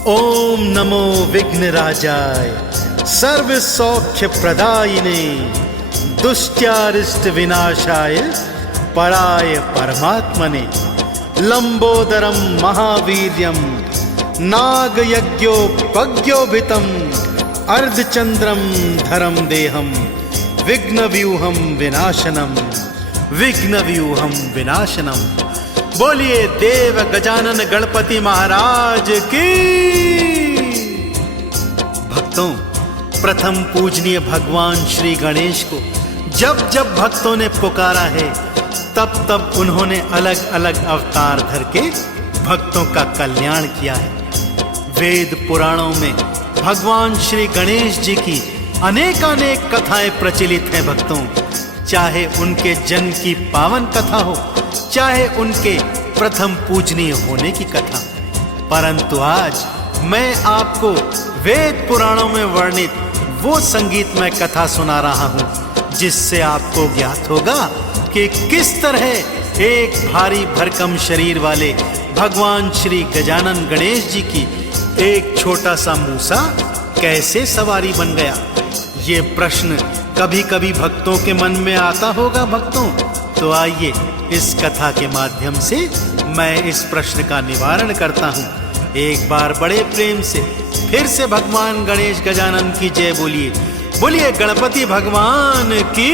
ओम नमो विघ्नराजाय सर्व सौख्य प्रदायिने दुष्ट्यारिष्ट विनाशाय पराय परमात्मने लंबोदरम महावीर्यम नागयज्ञोपज्ञोभितम अर्धचंद्रम धरम देहम विघ्नव्यूहम विनाशनम विघ्नव्यूहम विनाशनम। बोलिए देव गजानन गणपति महाराज की। भक्तों, प्रथम पूजनीय भगवान श्री गणेश को जब जब भक्तों ने पुकारा है तब तब उन्होंने अलग अलग अवतार धर के भक्तों का कल्याण किया है। वेद पुराणों में भगवान श्री गणेश जी की अनेकानेक कथाएं प्रचलित हैं भक्तों। चाहे उनके जन्म की पावन कथा हो, चाहे उनके प्रथम पूजनीय होने की कथा, परंतु आज मैं आपको वेद पुराणों में वर्णित वो संगीतमय कथा सुना रहा हूं जिससे आपको ज्ञात होगा कि किस तरह एक भारी भरकम शरीर वाले भगवान श्री गजानन गणेश जी की एक छोटा सा मूसा कैसे सवारी बन गया। ये प्रश्न कभी कभी भक्तों के मन में आता होगा भक्तों। तो आइए इस कथा के माध्यम से मैं इस प्रश्न का निवारण करता हूँ। एक बार बड़े प्रेम से फिर से भगवान गणेश गजानन की जय बोलिए। बोलिए गणपति भगवान की।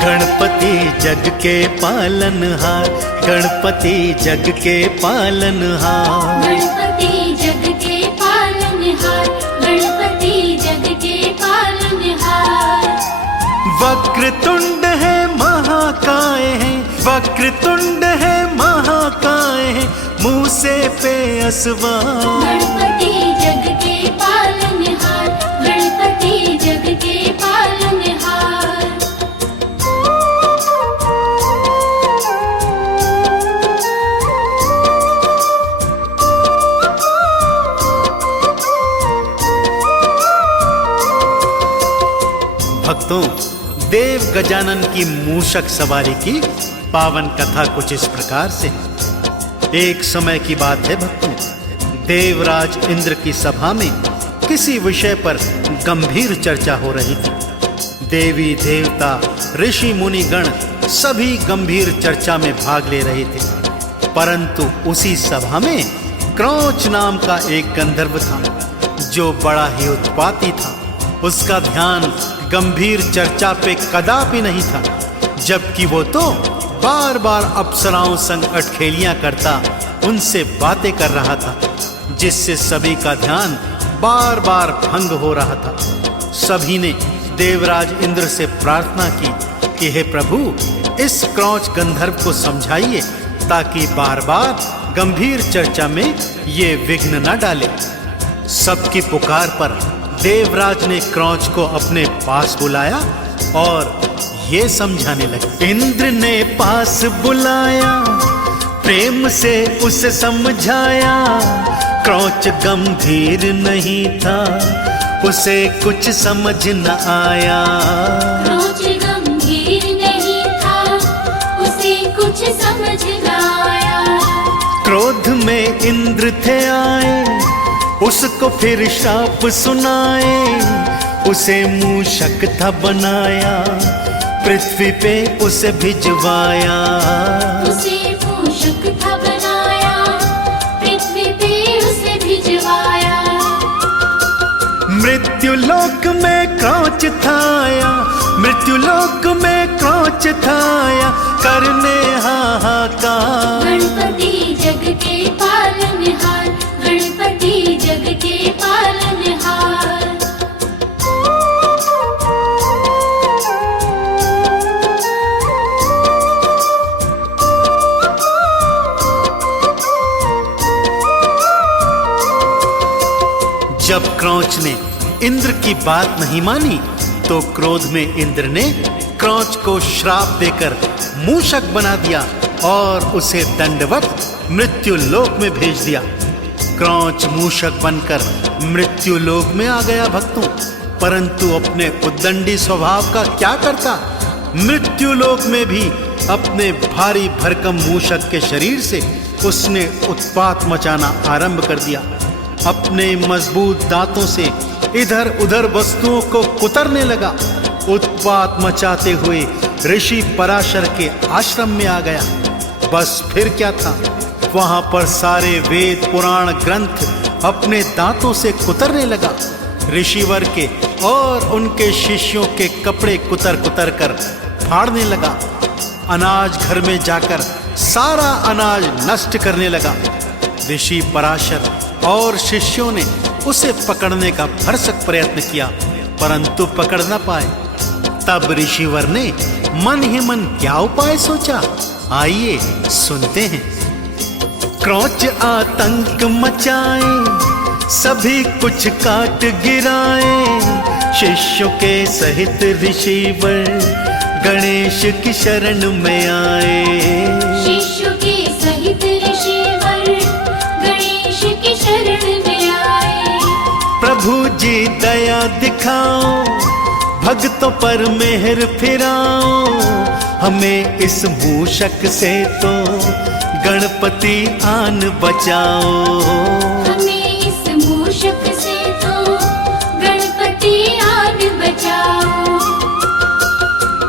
गणपति जग के पालनहार, गणपति जग के पालनहार, गणपति जग के पालनहार, गणपति जग के पालनहार। वक्रतुंड है महाकाय है, वक्रतुंड है महाकाय है, मूसे पे असवार। गणपति जग के पालनहार, गणपति जग के पालनहार। भक्तों, देव गजानन की मूषक सवारी की पावन कथा कुछ इस प्रकार से है। एक समय की बात है भक्तों, देवराज इंद्र की सभा में किसी विषय पर गंभीर चर्चा हो रही थी। देवी देवता ऋषि मुनि गण सभी गंभीर चर्चा में भाग ले रहे थे, परंतु उसी सभा में क्रौच नाम का एक गंधर्व था जो बड़ा ही उत्पाती था। उसका ध्यान गंभीर चर्चा पे कदापि नहीं था, जबकि वो तो बार बार अप्सराओं संग अटखेलियां करता उनसे बातें कर रहा था, जिससे सभी का ध्यान बार बार भंग हो रहा था। सभी ने देवराज इंद्र से प्रार्थना की कि हे प्रभु, इस क्रौच गंधर्व को समझाइए ताकि बार बार गंभीर चर्चा में ये विघ्न न डाले। सबकी पुकार पर देवराज ने क्रौच को अपने पास बुलाया और ये समझाने लगे। इंद्र ने पास बुलाया, प्रेम से उसे समझाया, क्रौच गंभीर नहीं था, उसे कुछ समझ न आया। क्रौच गंभीर नहीं था, उसे कुछ समझ न आया। क्रोध में इंद्र थे आए, उसको फिर श्राप सुनाए, उसे मूषक था बनाया, पृथ्वी पे उसे भिजवाया। उसे मूषक था बनाया, पृथ्वी पे उसे भिजवाया। मृत्युलोक में क्रौच थाया, मृत्युलोक में क्रौच थाया, करने हाहाकार। गणपति जग के पालनहार, गणपति जग के पालनहार। जब क्रौच ने इंद्र की बात नहीं मानी तो क्रोध में इंद्र ने क्रौच को श्राप देकर मूषक बना दिया और उसे दंडवत मृत्यु लोक में भेज दिया। क्रौंच मूषक बनकर मृत्यु लोक में आ गया भक्तों, परंतु अपने उद्दंडी स्वभाव का क्या करता। मृत्यु लोक में भी अपने भारी भरकम मूषक के शरीर से उसने उत्पात मचाना आरंभ कर दिया। अपने मजबूत दांतों से इधर उधर वस्तुओं को कुतरने लगा। उत्पात मचाते हुए ऋषि पराशर के आश्रम में आ गया। बस फिर क्या था, वहां पर सारे वेद पुराण ग्रंथ अपने दांतों से कुतरने लगा। ऋषिवर के और उनके शिष्यों के कपड़े कुतर कुतर कर फाड़ने लगा। अनाज घर में जाकर सारा अनाज नष्ट करने लगा। ऋषि पराशर और शिष्यों ने उसे पकड़ने का भरसक प्रयत्न किया, परंतु पकड़ न पाए। तब ऋषिवर ने मन ही मन क्या उपाय सोचा, आइए सुनते हैं। क्रौंच आतंक मचाए, सभी कुछ काट गिराए। शिष्यों के सहित ऋषिवर गणेश की शरण में आए। शिष्यों के सहित ऋषिवर गणेश की शरण में आए। प्रभु जी दया दिखाओ, भक्तों पर मेहर फिराओ। हमें इस मूषक से तो गणपति आन बचाओ। हमें इस मूषक से तो गणपति आन बचाओ।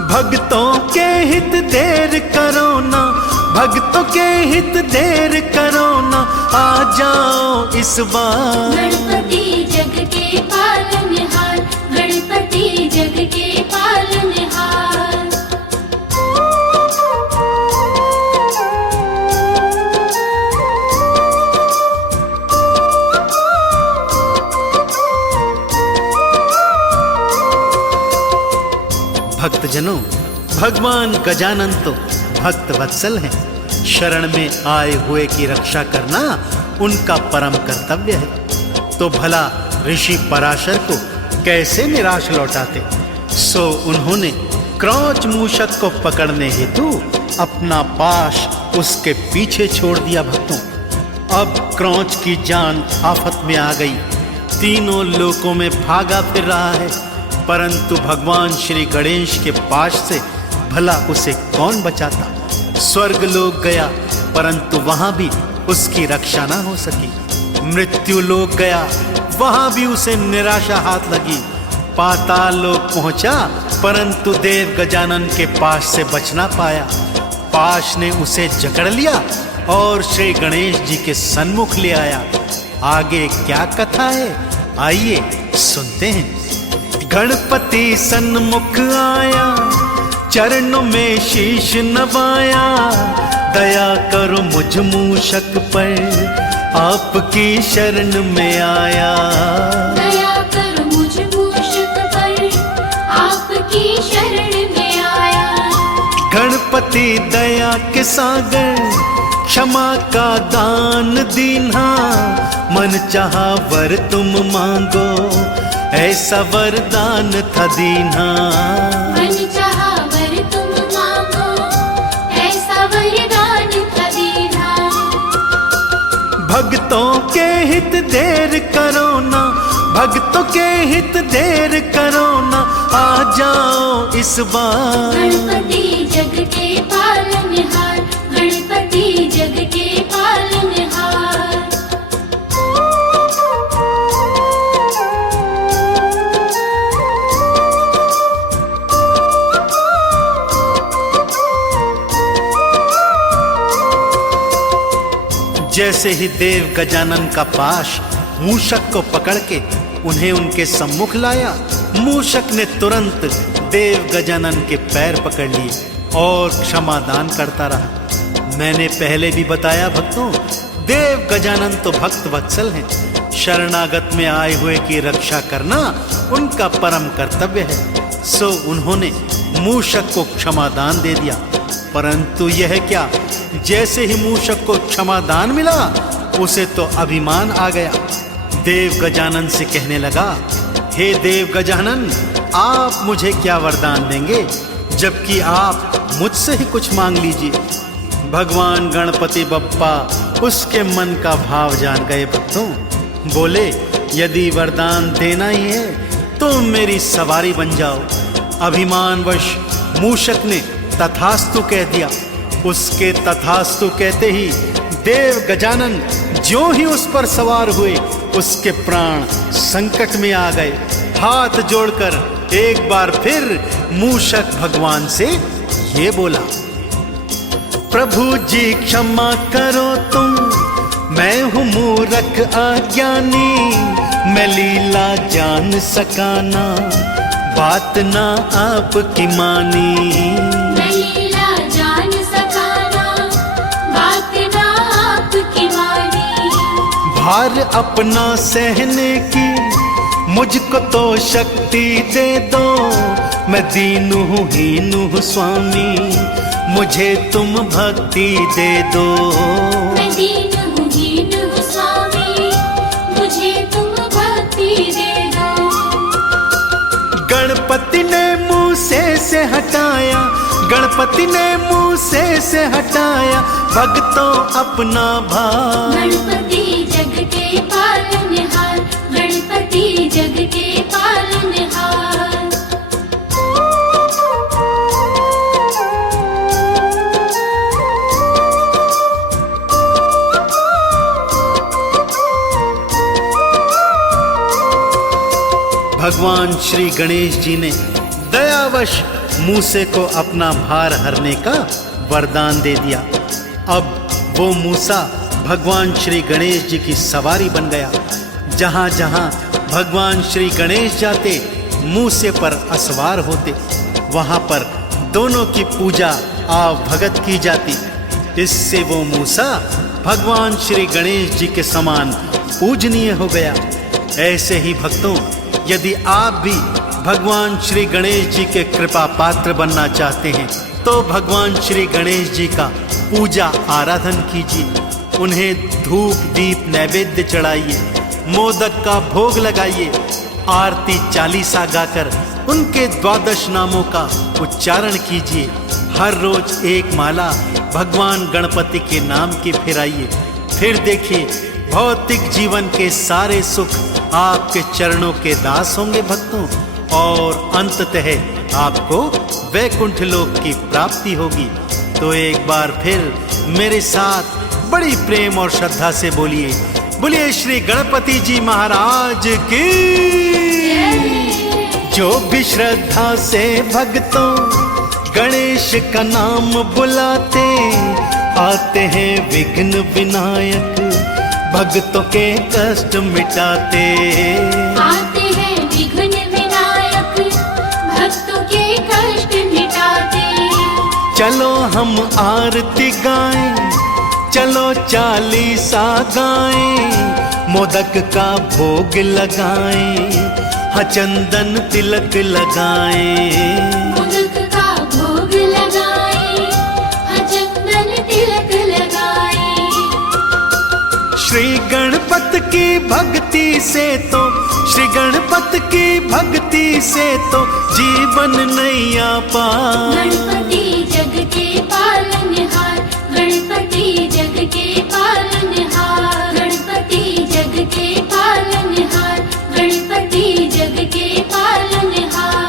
भक्तों के हित देर करो ना, भक्तों के हित देर करो ना, आ जाओ इस बार। गणपति जग के पालनहार, गणपति जग के पालनहार। भक्तजनों, भगवान गजानन तो भक्त वत्सल हैं। शरण में आए हुए की रक्षा करना उनका परम कर्तव्य है। तो भला ऋषि पराशर को कैसे निराश लौटाते। सो उन्होंने क्रौंच मूषक को पकड़ने हेतु अपना पाश उसके पीछे छोड़ दिया। भक्तों, अब क्रौंच की जान आफत में आ गई। तीनों लोकों में भागा फिर रहा है, परंतु भगवान श्री गणेश के पाश से भला उसे कौन बचाता। स्वर्ग लोक गया, परंतु वहां भी उसकी रक्षा न हो सकी। मृत्यु लोक गया, वहां भी उसे निराशा हाथ लगी। पाताल लोक पहुंचा, परंतु देव गजानन के पाश से बच ना पाया। पाश ने उसे जकड़ लिया और श्री गणेश जी के सन्मुख ले आया। आगे क्या कथा है, आइए सुनते हैं। गणपति सन्मुख आया, चरणों में शीश नवाया। दया करो मुझ मूषक पर, आपकी शरण में आया। दया करो मुझ मूषक पर, आपकी शरण में आया। गणपति दया के सागर, क्षमा का दान दीन्हा। मन चाहा वर तुम मांगो, ऐसा वरदान था दीन्हा। मन चाहा वर तुम मांगो, ऐसा वरदान था दीन्हा। भक्तों के हित देर करो ना, भक्तों के हित देर करो ना, आ जाओ इस बार। गणपति जग के पालनहार, गणपति जग के पालनहार। जैसे ही देव गजानन का पाश मूषक को पकड़ के उन्हें उनके सम्मुख लाया, मूषक ने तुरंत देव गजानन के पैर पकड़ लिए और क्षमादान करता रहा। मैंने पहले भी बताया भक्तों, देव गजानन तो भक्त वत्सल हैं। शरणागत में आए हुए की रक्षा करना उनका परम कर्तव्य है। सो उन्होंने मूषक को क्षमादान दे दिया। परंतु यह क्या, जैसे ही मूषक को क्षमादान मिला, उसे तो अभिमान आ गया। देव गजानन से कहने लगा, हे देव गजानन, आप मुझे क्या वरदान देंगे, जबकि आप मुझसे ही कुछ मांग लीजिए। भगवान गणपति बप्पा उसके मन का भाव जान गए भक्तों। बोले, यदि वरदान देना ही है तो मेरी सवारी बन जाओ। अभिमानवश मूषक ने तथास्तु कह दिया। उसके तथास्तु कहते ही देव गजानन ज्यों ही उस पर सवार हुए, उसके प्राण संकट में आ गए। हाथ जोड़कर एक बार फिर मूषक भगवान से ये बोला, प्रभु जी क्षमा करो तुम, मैं हूँ मूर्ख अज्ञानी, मैं लीला जान सकाना, बात ना आपकी मानी। मैं लीला जान सकाना, बात ना आपकी मानी। भार अपना सहने की मुझको तो शक्ति दे दो, मैं दीन हूँ हीन हूँ स्वामी, मुझे तुम भक्ति दे दो। मैं दीन हूँ हीन हूँ स्वामी, मुझे तुम भक्ति दे दो। गणपति ने मुँह से हटाया, गणपति ने मुँह से हटाया भक्तों अपना भार। गणपति जग के पालनहार, गणपति जग के पालनहार। भगवान श्री गणेश जी ने दयावश मूसे को अपना भार हरने का वरदान दे दिया। अब वो मूसा भगवान श्री गणेश जी की सवारी बन गया। जहाँ जहाँ भगवान श्री गणेश जाते, मूसे पर असवार होते, वहाँ पर दोनों की पूजा आव भगत की जाती। इससे वो मूसा भगवान श्री गणेश जी के समान पूजनीय हो गया। ऐसे ही भक्तों, यदि आप भी भगवान श्री गणेश जी के कृपा पात्र बनना चाहते हैं तो भगवान श्री गणेश जी का पूजा आराधन कीजिए। उन्हें धूप दीप नैवेद्य चढ़ाइए, मोदक का भोग लगाइए, आरती चालीसा गाकर उनके 12 नामों का उच्चारण कीजिए। हर रोज एक माला भगवान गणपति के नाम की फिराइए। फिर देखिए, भौतिक जीवन के सारे सुख आपके चरणों के दास होंगे भक्तों, और अंततः आपको वैकुंठ लोक की प्राप्ति होगी। तो एक बार फिर मेरे साथ बड़ी प्रेम और श्रद्धा से बोलिए, बोलिए श्री गणपति जी महाराज की। जो भी श्रद्धा से भक्तों गणेश का नाम बुलाते, आते हैं विघ्न विनायक, भक्तों के कष्ट मिटाते। आते हैं विघ्न विनायक, भक्तों के कष्ट मिटाते। चलो हम आरती गाएं, चलो चालीसा गाएं, मोदक का भोग लगाएं, चंदन तिलक लगाएं। मोदक का भोग लगाएं, चंदन तिलक लगाएं। श्री गणपति की भक्ति से तो, श्री गणपति की भक्ति से तो जीवन नैया पार। गणपति जग के पालनहार, गणपति जग के पालनहार, गणपति जग के पालनहार, गणपति जग के पालनहार।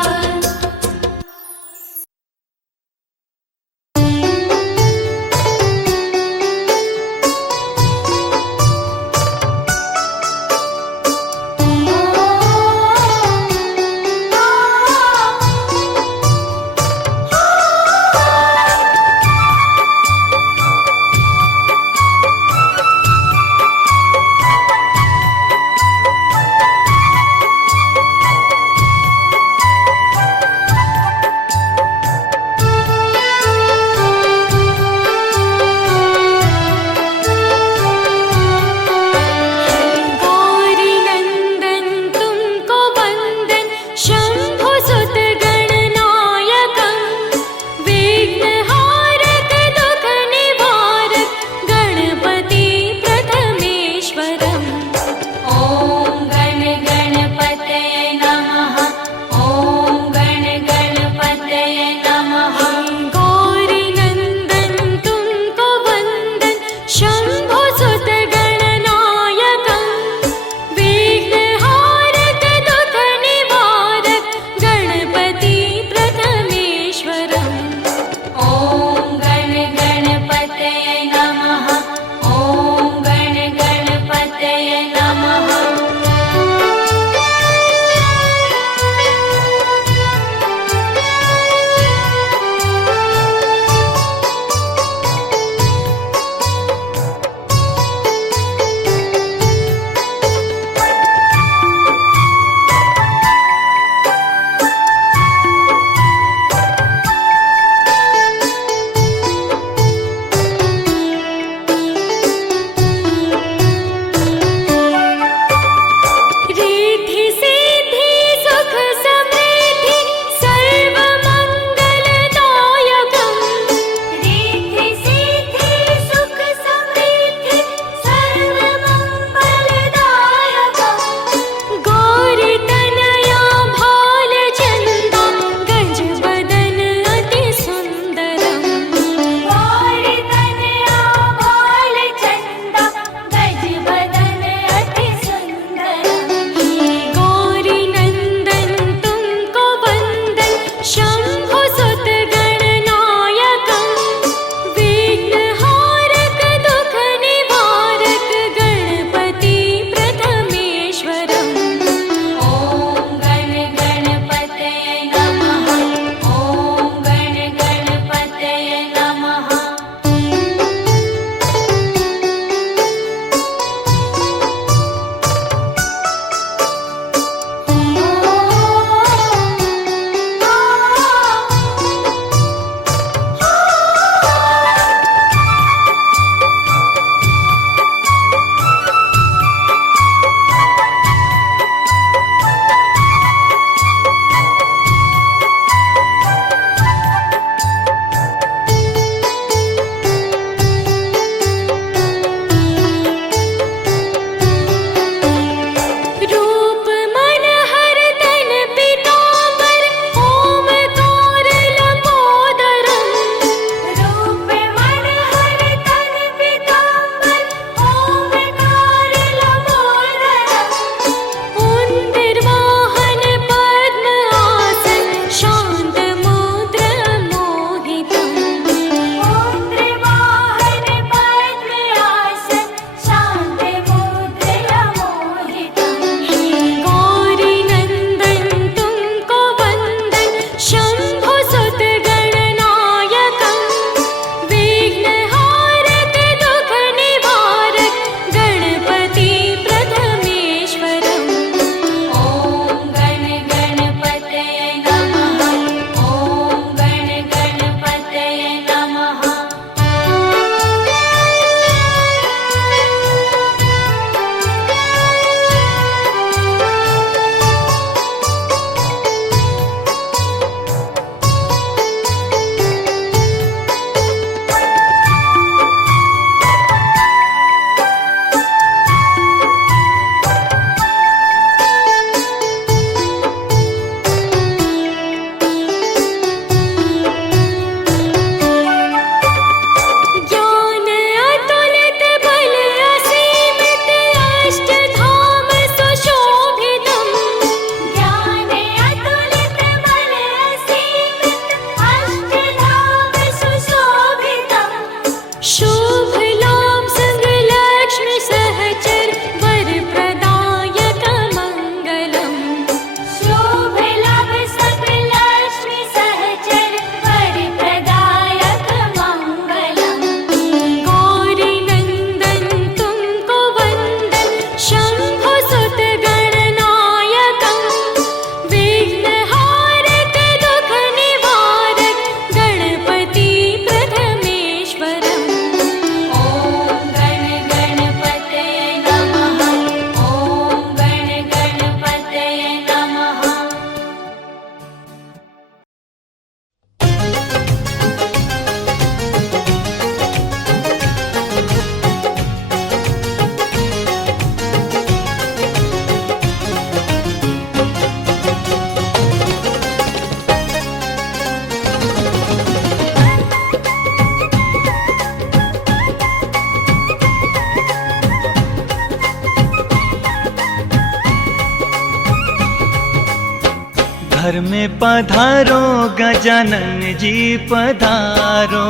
घर में पधारो गजानन जी पधारो,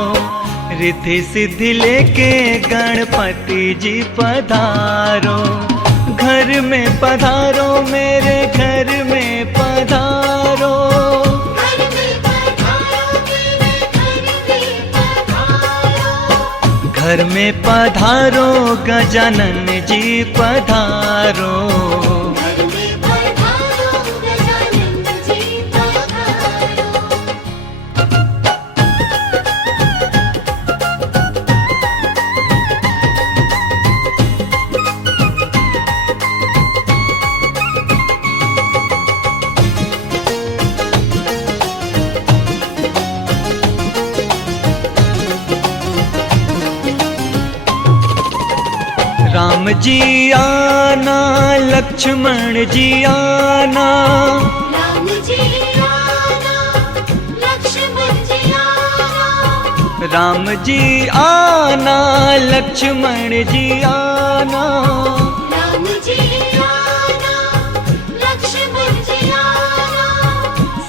रिद्धि सिद्धि लेके गणपति जी पधारो। घर में पधारो मेरे घर में पधारो, घर में पधारो मेरे घर में पधारो। घर में पधारो गजानन जी पधारो। घर में पधारो गजानन जी पधारो। राम जी आना लक्ष्मण जी आना, राम जी आना लक्ष्मण जी आना। राम जी आना लक्ष्मण जी आना। राम जी आना लक्ष्मण जी आना।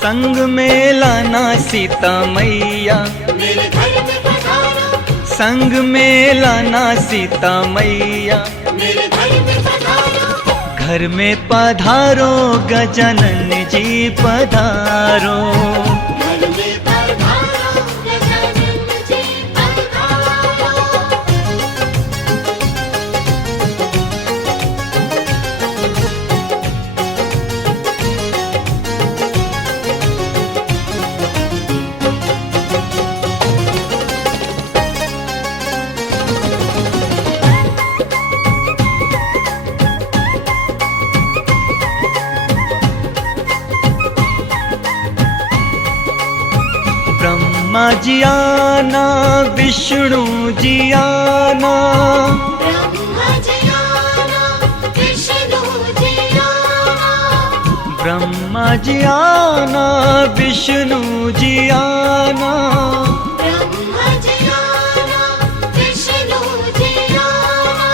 संग में लाना सीता मैया, मेरे घर में पधारो। संग में लाना सीता मैया। मेरे घर में पधारो। घर में पधारो गजानन जी पधारो। घर में पधारो गजानन जी पधारो। ब्रह्मा जी आना विष्णु जी आना। ब्रह्मा जी आना विष्णु जी आना। ब्रह्मा जी आना विष्णु जी आना। ब्रह्मा जी आना विष्णु जी आना।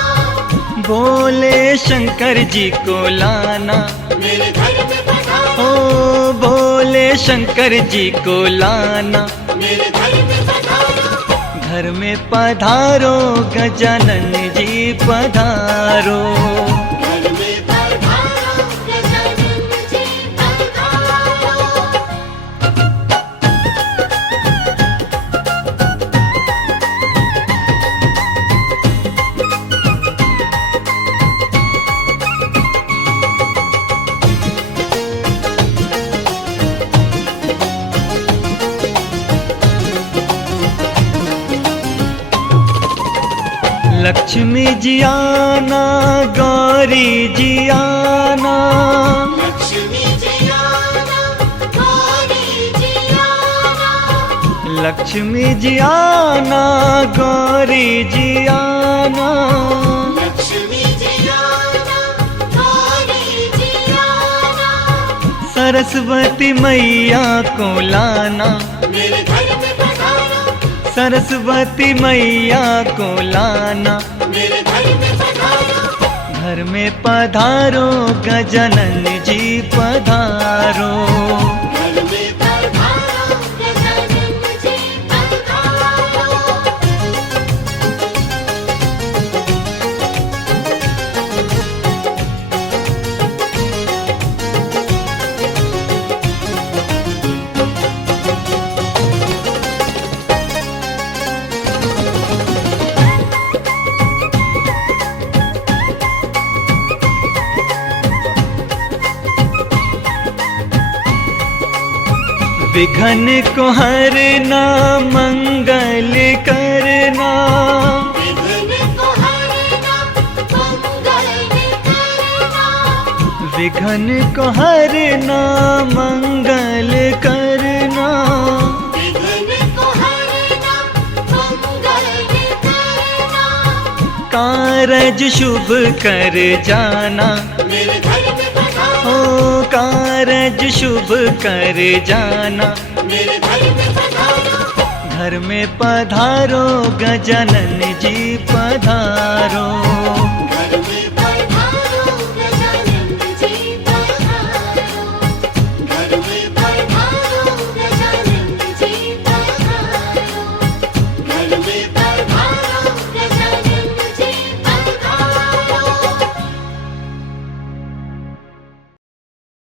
बोले शंकर जी को लाना, मेरे घर में पधारो। ओ बोले शंकर जी को लाना। मेरे घर में पधारो। घर में पधारो गजानन जी पधारो। घर में पधारो गजानन जी पधारो। लक्ष्मी जी आना गौरी जी आना। लक्ष्मी जी आना गौरी जी आना। लक्ष्मी जी आना गौरी जी आना। लक्ष्मी जी आना गौरी जी आना। सरस्वती मैया को लाना, मेरे घर में पधारो। सरस्वती मैया को लाना। मेरे घर में पधारो। घर में पधारो गजानन जी पधारो। घर में पधारो गजानन जी पधारो। विघ्न को हरना मंगल करना। विघ्न को हरना मंगल करना। विघ्न को हरना मंगल करना। विघ्न को हरना मंगल करना। कारज शुभ कर जाना, मेरे घर में पधारो। ओ कारज शुभ कर जाना। मेरे घर में पधारो। घर में पधारो गजानन जी पधारो। घर में